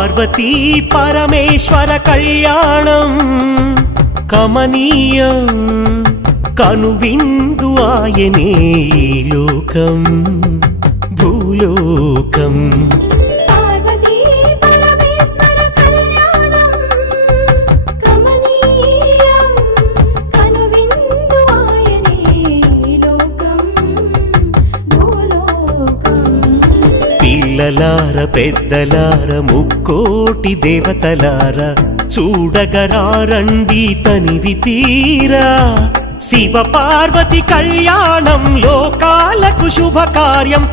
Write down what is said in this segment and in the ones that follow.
పార్వతీ పరమేశ్వర కళ్యాణం కమనీయం కనువిందు ఆయనే ఈ లోకం భూలోకం పిల్లలార పెద్దలార ముక్కోటి దేవతలార చూడగరారండి తనివి తీరా శివ పార్వతి కళ్యాణం లోకాలకు శుభకార్యం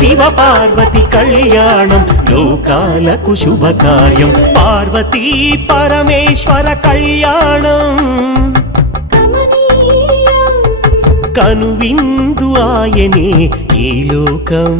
శివ పార్వతి కళ్యాణం లోకాలకు శుభకార్యం పార్వతీ పరమేశ్వర కళ్యాణం కనువిందు ఆయనే ఈ లోకం